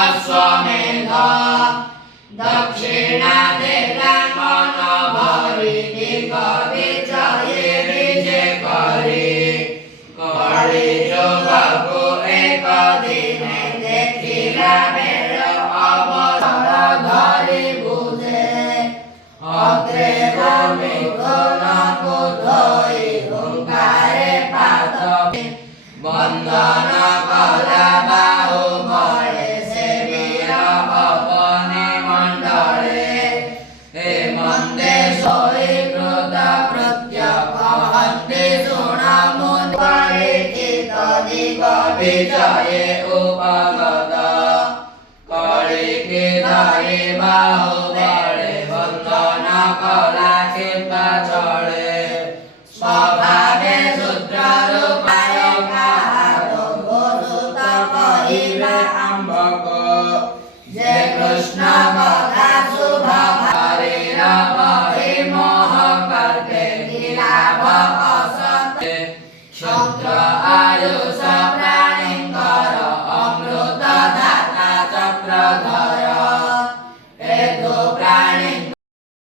अश्वमेध दक्षिणा देला मन भरी दिग विजये विजय करी कली जुगको एक दिने देखिला बेल अवसर धरी बुझे अग्रे भूमि को धोई हुंकारे पाद बंदन कला बाहु बड़े से वीर अपने मंडले हे मंदे सोई कृत कृत्य कहन्ति शुण मुनि परिचित दिग विजये उपगत कलिके धरि बाहु बड़े बंदन कला किंबा चले स्वभावे शूद्र रूपाय काहारो गोसुत कहिला आंबक जे कृष्ण कथा शुभ शरीर बहि मोह करते गिलाभ असते क्षुद्र आयुष प्राणिंकर अमृत दाता चक्रधर